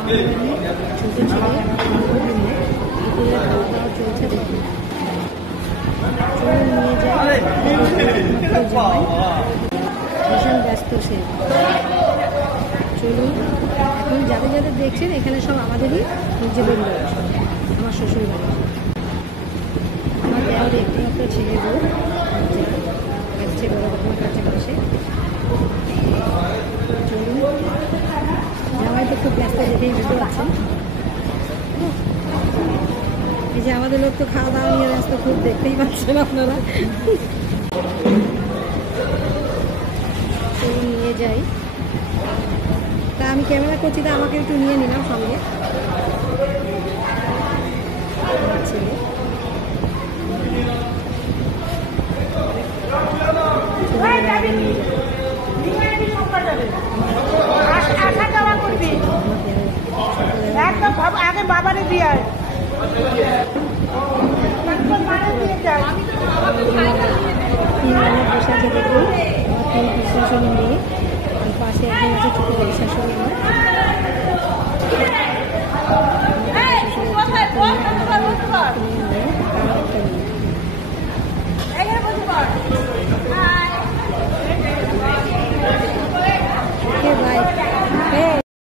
আমাদের বাড়ি ছোটো ছেলে দুপুরে খাওয়া দাওয়া চলছে। দেখুন চলুন নিয়ে যাই। ভীষণ ব্যস্ত সে। চলুন, এখন যাদের যাদের দেখছেন এখানে সব আমাদেরই নিজেদের লোক। আমার শ্বশুর বাড়ি, আমার দেওয়ার একটু মাত্র ছেলে বউ কাছে বড় রকমের কাছে বসে। চলুন, জামাই তো খুব ব্যস্ত, যেতেই বুঝতে পারছেন। এই যে আমাদের লোক তো খাওয়া দাওয়া নিয়ে ব্যস্ত, খুব দেখতেই পাচ্ছেন আপনারা। চলুন নিয়ে যাই। তা আমি ক্যামেরা করছি, তা আমাকে একটু নিয়ে নিলাম সঙ্গে। ছেলে আগে বাবারে দিয়ে বসে আছে। দেখুন আমার তিন শাশুড়ি মেয়ে, পাশে একজন আছে ছোটো শাশুড়ি আমার।